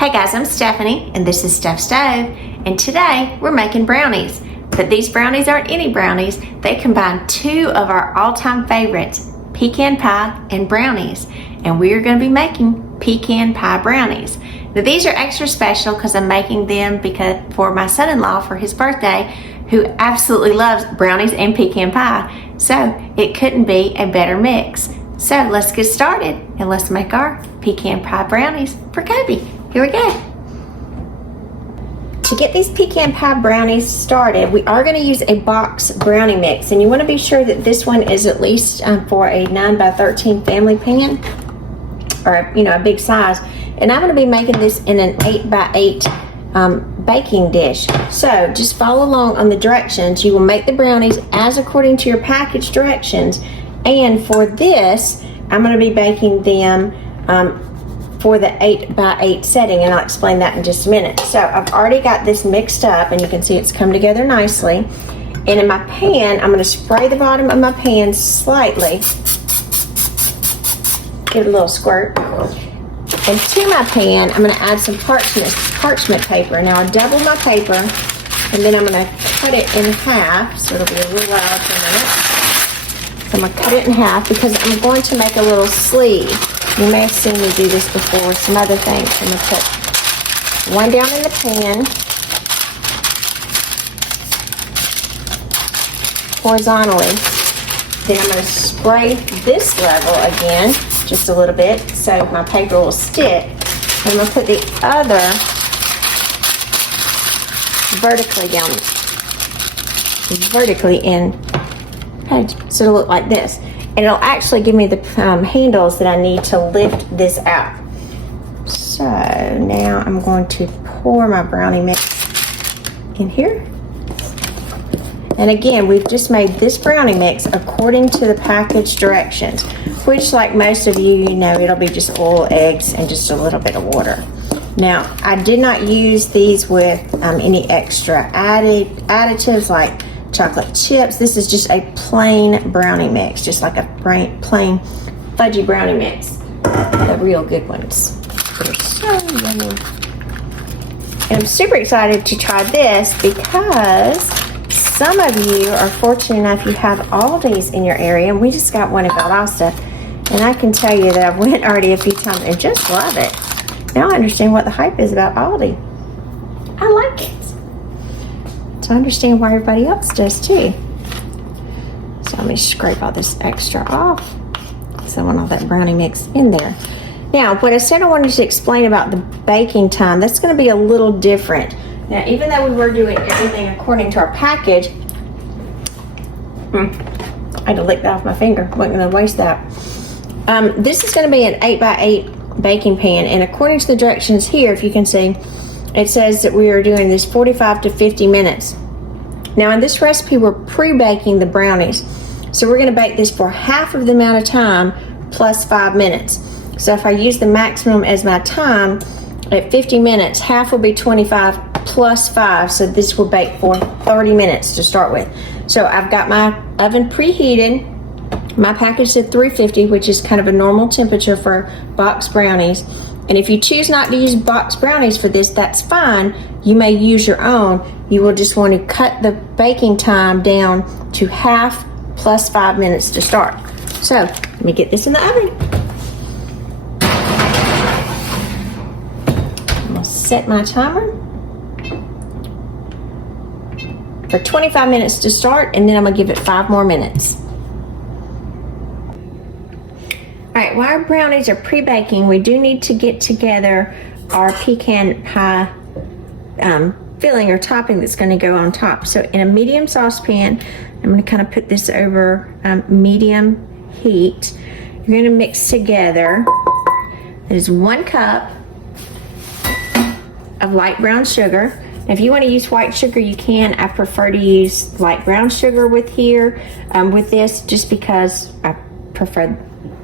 Hey guys, I'm Stephanie and this is Steph Stove, and today we're making brownies. But these brownies aren't any brownies. They combine two of our all-time favorites, pecan pie and brownies. And we are going to be making pecan pie brownies. Now these are extra special because I'm making them for my son-in-law for his birthday, who absolutely loves brownies and pecan pie. So it couldn't be a better mix. So let's get started and let's make our pecan pie brownies for Kobe. Here we go. To get these pecan pie brownies started, we are going to use a box brownie mix, and you want to be sure that this one is at least for a 9x13 family pan, or a big size. And I'm going to be making this in an 8x8 baking dish. So just follow along on the directions. You will make the brownies as according to your package directions. And for this, I'm going to be baking them for the 8x8 setting, and I'll explain that in just a minute. So I've already got this mixed up, and you can see it's come together nicely. And in my pan, I'm going to spray the bottom of my pan slightly. Give it a little squirt. And to my pan, I'm going to add some parchment paper. Now I double my paper, and then I'm going to cut it in half, so it'll be a little loud for a minute. So I'm going to cut it in half because I'm going to make a little sleeve. You may have seen me do this before with some other things. I'm going to put one down in the pan, horizontally. Then I'm going to spray this level again, just a little bit, so my paper will stick. And I'm going to put the other vertically in, so it'll look like this. And it'll actually give me the handles that I need to lift this out. So now I'm going to pour my brownie mix in here. And again, we've just made this brownie mix according to the package directions, which, like most of you know, it'll be just oil, eggs, and just a little bit of water. Now, I did not use these with any extra additives like chocolate chips. This is just a plain brownie mix, just like a plain fudgy brownie mix. The real good ones. They're so yummy. And I'm super excited to try this because some of you are fortunate enough you have Aldi's in your area, and we just got one in Valdosta, and I can tell you that I've went already a few times and just love it. Now I understand what the hype is about Aldi. I like it. So I understand why everybody else does too. So let me scrape all this extra off, because I want all that brownie mix in there. Now, what I said I wanted to explain about the baking time, that's going to be a little different. Now, even though we were doing everything according to our package, I had to lick that off my finger. Wasn't going to waste that. This is going to be an 8x8 baking pan, and according to the directions here, if you can see, it says that we are doing this 45 to 50 minutes. Now in this recipe, we're pre-baking the brownies. So we're going to bake this for half of the amount of time plus 5 minutes. So if I use the maximum as my time at 50 minutes, half will be 25 plus 5. So this will bake for 30 minutes to start with. So I've got my oven preheated. My package said 350, which is kind of a normal temperature for box brownies. And if you choose not to use box brownies for this, that's fine. You may use your own. You will just want to cut the baking time down to half plus 5 minutes to start. So let me get this in the oven. I'm going to set my timer for 25 minutes to start, and then I'm going to give it 5 more minutes. Alright, while our brownies are pre-baking, we do need to get together our pecan pie filling or topping that's going to go on top. So in a medium saucepan, I'm going to kind of put this over medium heat. You're going to mix together, it is 1 cup of light brown sugar. Now, if you want to use white sugar, you can. I prefer to use light brown sugar with this, just because I prefer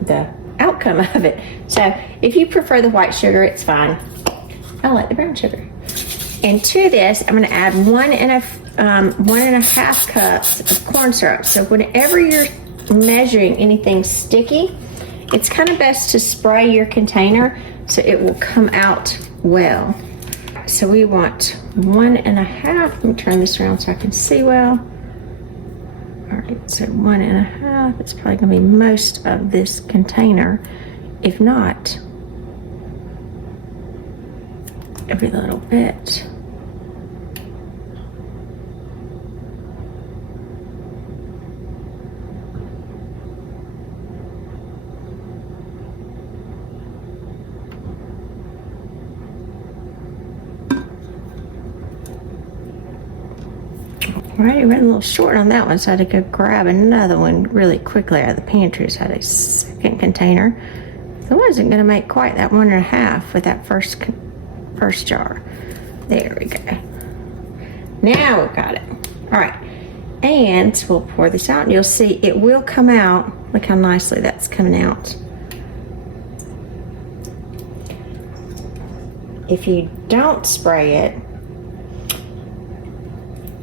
the outcome of it. So if you prefer the white sugar, it's fine. I like the brown sugar. And to this, I'm going to add 1.5 cups of corn syrup. So whenever you're measuring anything sticky, It's kind of best to spray your container so it will come out well. So we want 1.5. Let me turn this around so I can see well. All right, so 1.5. It's probably gonna be most of this container. If not, every little bit. Alright, ran a little short on that one, so I had to go grab another one really quickly out of the pantry. So I had a second container. So I wasn't going to make quite that 1.5 with that first jar. There we go. Now we've got it. Alright, and we'll pour this out, and you'll see it will come out. Look how nicely that's coming out. If you don't spray it,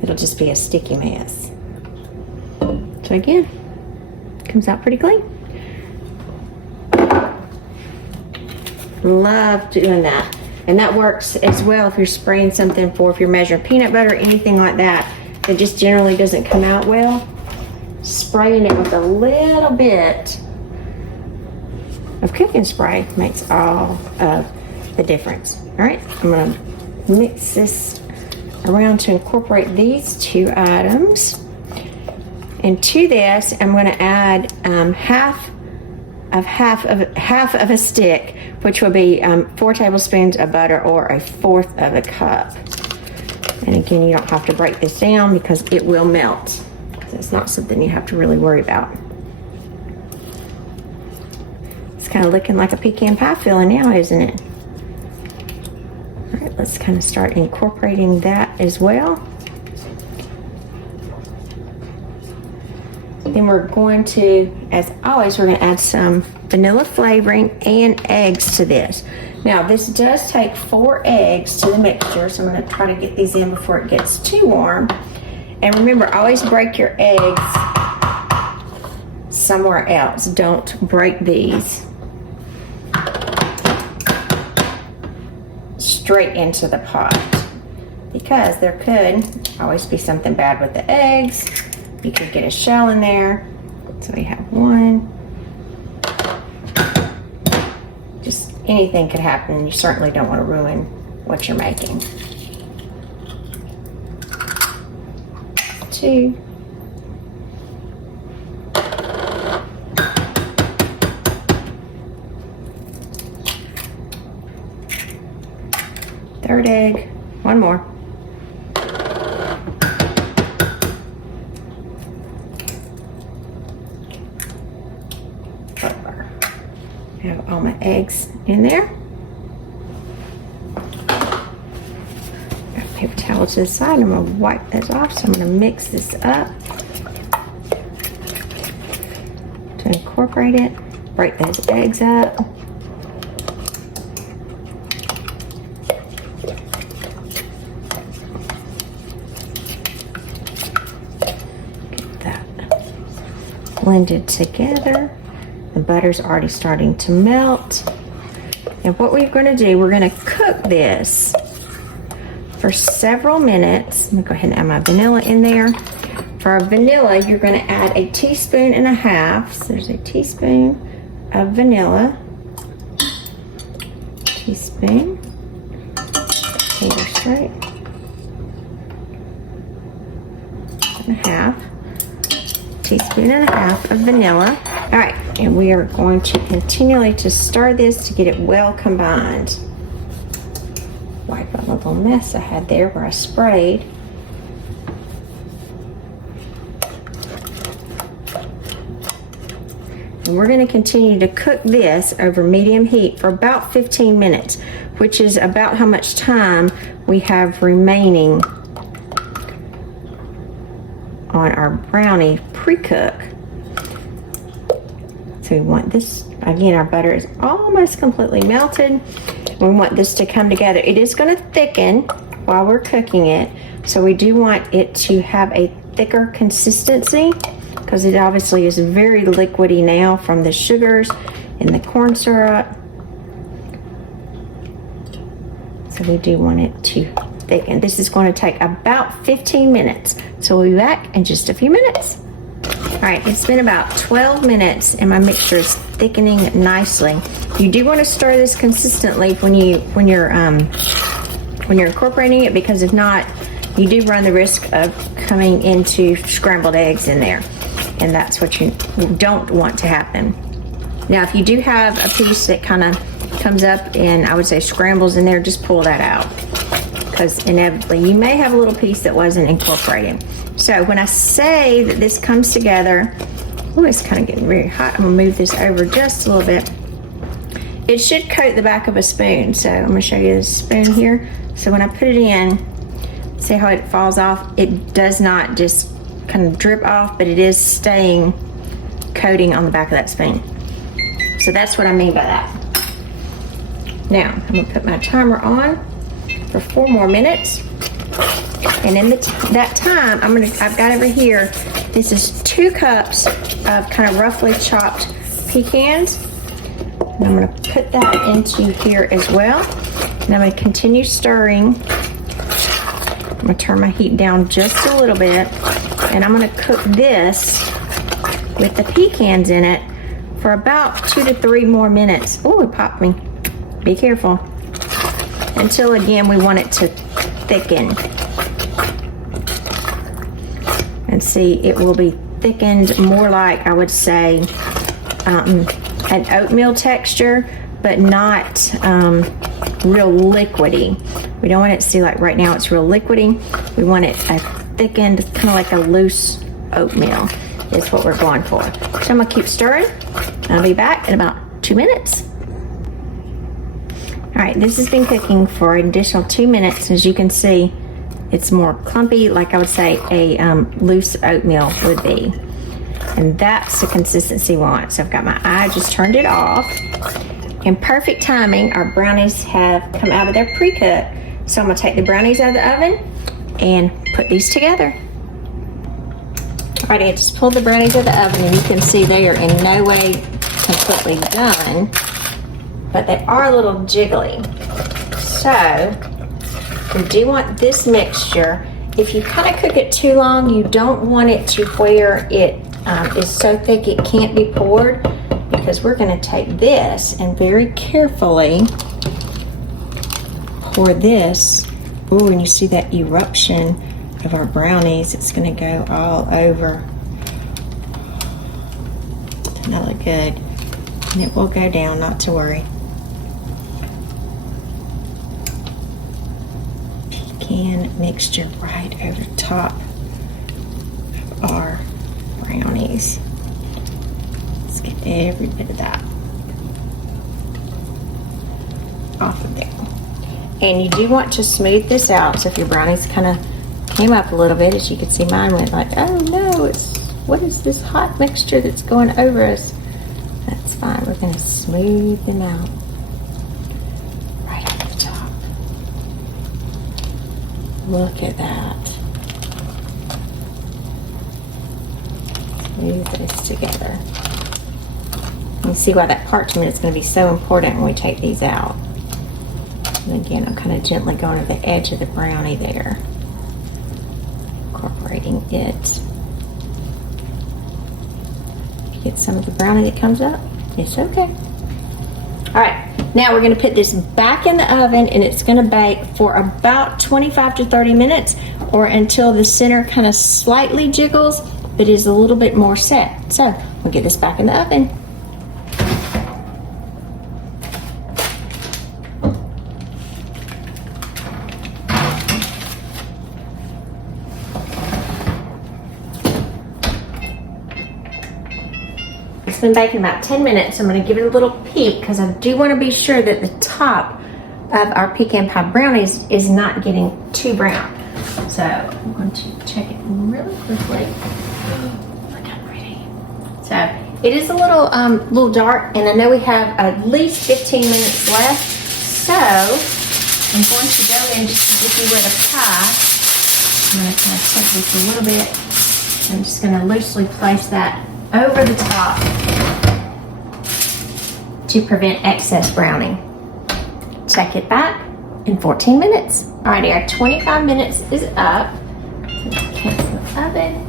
it'll just be a sticky mess. So again, comes out pretty clean. Love doing that. And that works as well if you're spraying something for, if you're measuring peanut butter or anything like that, that just generally doesn't come out well. Spraying it with a little bit of cooking spray makes all of the difference. All right, I'm gonna mix this around to incorporate these two items. And to this, I'm going to add half of a stick, which will be 4 tablespoons of butter or 1/4 of a cup. And again, you don't have to break this down because it will melt. So it's not something you have to really worry about. It's kind of looking like a pecan pie filling now, isn't it? All right, let's kind of start incorporating that as well. Then we're going to, as always, we're going to add some vanilla flavoring and eggs to this. Now, this does take 4 eggs to the mixture, so I'm going to try to get these in before it gets too warm. And remember, always break your eggs somewhere else. Don't break these straight into the pot, because there could always be something bad with the eggs. You could get a shell in there. So we have 1. Just anything could happen. You certainly don't want to ruin what you're making. 2. Third egg. 1 more. I have all my eggs in there. Got a paper towel to the side. I'm going to wipe those off. So I'm going to mix this up to incorporate it. Break those eggs up. Get that blended together. The butter's already starting to melt. And what we're going to do, we're going to cook this for several minutes. I'm going to go ahead and add my vanilla in there. For our vanilla, you're going to add 1.5 teaspoons. So there's a teaspoon of vanilla. Teaspoon. Finger straight. 1.5. Teaspoon and a half of vanilla. All right, and we are going to continually to stir this to get it well combined. Wipe a little mess I had there where I sprayed. And we're going to continue to cook this over medium heat for about 15 minutes, which is about how much time we have remaining on our brownie pre-cook. So we want this, again, our butter is almost completely melted. We want this to come together. It is going to thicken while we're cooking it. So we do want it to have a thicker consistency because it obviously is very liquidy now from the sugars in the corn syrup. So we do want it to thicken. This is going to take about 15 minutes. So we'll be back in just a few minutes. All right, it's been about 12 minutes and my mixture is thickening nicely. You do want to stir this consistently when you're incorporating it, because if not, you do run the risk of coming into scrambled eggs in there, and that's what you don't want to happen. Now, if you do have a piece that kind of comes up and I would say scrambles in there, just pull that out, because inevitably you may have a little piece that wasn't incorporated. So when I say that this comes together, oh, it's kind of getting very hot. I'm gonna move this over just a little bit. It should coat the back of a spoon. So I'm gonna show you this spoon here. So when I put it in, see how it falls off? It does not just kind of drip off, but it is staying coating on the back of that spoon. So that's what I mean by that. Now, I'm gonna put my timer on for 4 more minutes. And in that time, I've got over here, this is 2 cups of kind of roughly chopped pecans. And I'm gonna put that into here as well. And I'm gonna continue stirring. I'm gonna turn my heat down just a little bit. And I'm gonna cook this with the pecans in it for about 2 to 3 more minutes. Oh, it popped me. Be careful. Until again, we want it to thicken. And see, it will be thickened more like, I would say, an oatmeal texture, but not real liquidy. We don't want it to see like right now it's real liquidy. We want it thickened, kind of like a loose oatmeal is what we're going for. So I'm gonna keep stirring. I'll be back in about 2 minutes. All right, this has been cooking for an additional 2 minutes. As you can see, it's more clumpy, like I would say a loose oatmeal would be. And that's the consistency we want. So I've got my eye, just turned it off. In perfect timing, our brownies have come out of their pre-cook. So I'm gonna take the brownies out of the oven and put these together. Alrighty, I just pulled the brownies out of the oven and you can see they are in no way completely done, but they are a little jiggly. So we do want this mixture. If you kind of cook it too long, you don't want it to where it is so thick it can't be poured, because we're going to take this and very carefully pour this. Oh, and you see that eruption of our brownies. It's going to go all over. Doesn't that look good? And it will go down, not to worry. Pecan mixture right over top of our brownies. Let's get every bit of that off of there. And you do want to smooth this out. So if your brownies kind of came up a little bit, as you can see mine went like, oh no, what is this hot mixture that's going over us? That's fine, we're gonna smooth them out right at the top. Look at that. Smooth this together. You see why that parchment is going to be so important when we take these out. And again, I'm kind of gently going to the edge of the brownie there, incorporating it. If you get some of the brownie that comes up, it's okay. All right, now we're going to put this back in the oven and it's going to bake for about 25 to 30 minutes, or until the center kind of slightly jiggles but is a little bit more set. So we'll get this back in the oven. It's been baking about 10 minutes. I'm going to give it a little peek because I do want to be sure that the top of our pecan pie brownies is not getting too brown. So I'm going to check it really quickly. Look how pretty. So it is a little dark, and I know we have at least 15 minutes left. So I'm going to go in just to get you with a pie. I'm going to kind of check this a little bit. I'm just going to loosely place that over the top to prevent excess browning. Check it back in 14 minutes. Alrighty, our 25 minutes is up. Cancel the oven.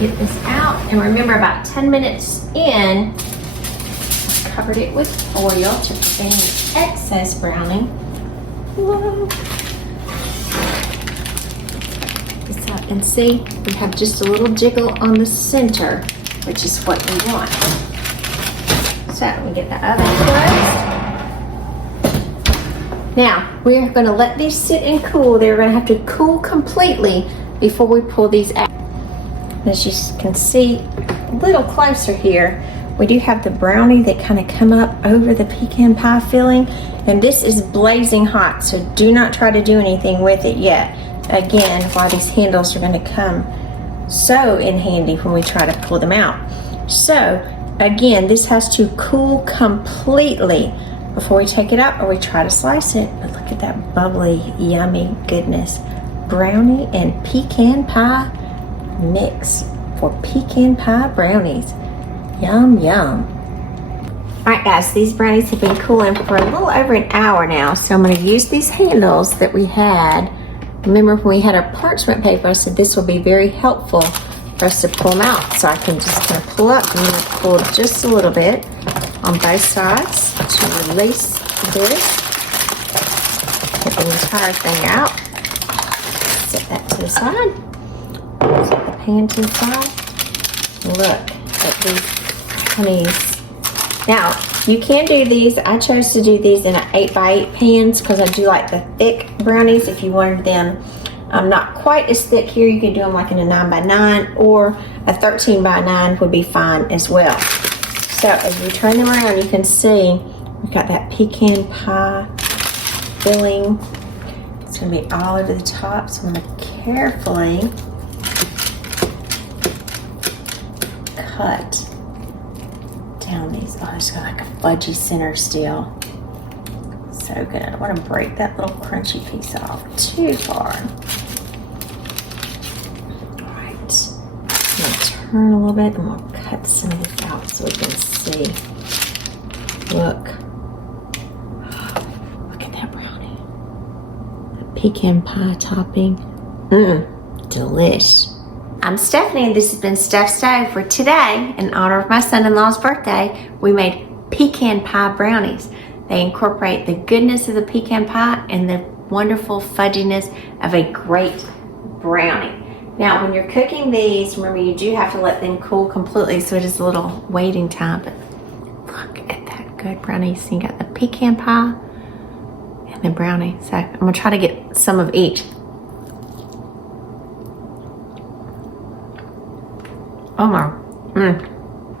Get this out. And remember, about 10 minutes in, I covered it with oil to prevent excess browning. Whoa. This up and see, we have just a little jiggle on the center, which is what we want. So we get the oven closed. Now, we're going to let these sit and cool. They're going to have to cool completely before we pull these out. As you can see a little closer here, we do have the brownie that kind of come up over the pecan pie filling. And this is blazing hot, so do not try to do anything with it yet. Again, while these handles are going to come so in handy when we try to pull them out. So, again, this has to cool completely before we take it out or we try to slice it. But look at that bubbly, yummy goodness. Brownie and pecan pie mix for pecan pie brownies. Yum, yum. Alright guys, these brownies have been cooling for a little over an hour now, so I'm going to use these handles that we had. Remember when we had our parchment paper, I said this will be very helpful for us to pull them out. So I can just kind of pull up. I'm going to pull just a little bit on both sides to release this. Get the entire thing out. Set that to the side. Set the pan to the side. Look at these honeys. Now, you can do these. I chose to do these in an 8x8 pans because I do like the thick brownies. If you wanted them not quite as thick here, you could do them like in a 9x9 or a 13x9 would be fine as well. So as you turn them around, you can see we've got that pecan pie filling. It's going to be all over the top, so I'm going to carefully cut down these. Oh, it's got like a fudgy center still. So good. I don't want to break that little crunchy piece off too far. Alright. I'm going to turn a little bit and we'll cut some of this out so we can see. Look. Look at that brownie. The pecan pie topping. Delish. I'm Stephanie and this has been Steph's Stove. For today, in honor of my son-in-law's birthday, we made pecan pie brownies. They incorporate the goodness of the pecan pie and the wonderful fudginess of a great brownie. Now, when you're cooking these, remember you do have to let them cool completely, so it is a little waiting time. But look at that good brownie. So you got the pecan pie and the brownie. So I'm gonna try to get some of each. Oh my,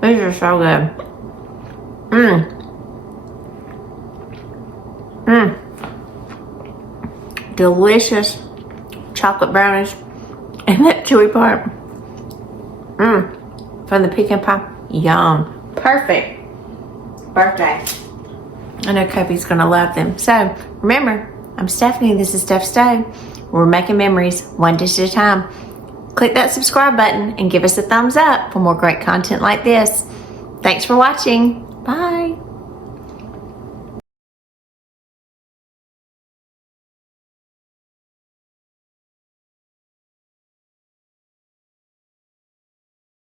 these are so good. Delicious chocolate brownies and that chewy part. From the pecan pie, yum. Perfect birthday. I know Kobe's gonna love them. So remember, I'm Stephanie, this is Steph's Stove. We're making memories one dish at a time. Click that subscribe button and give us a thumbs up for more great content like this. Thanks for watching. Bye.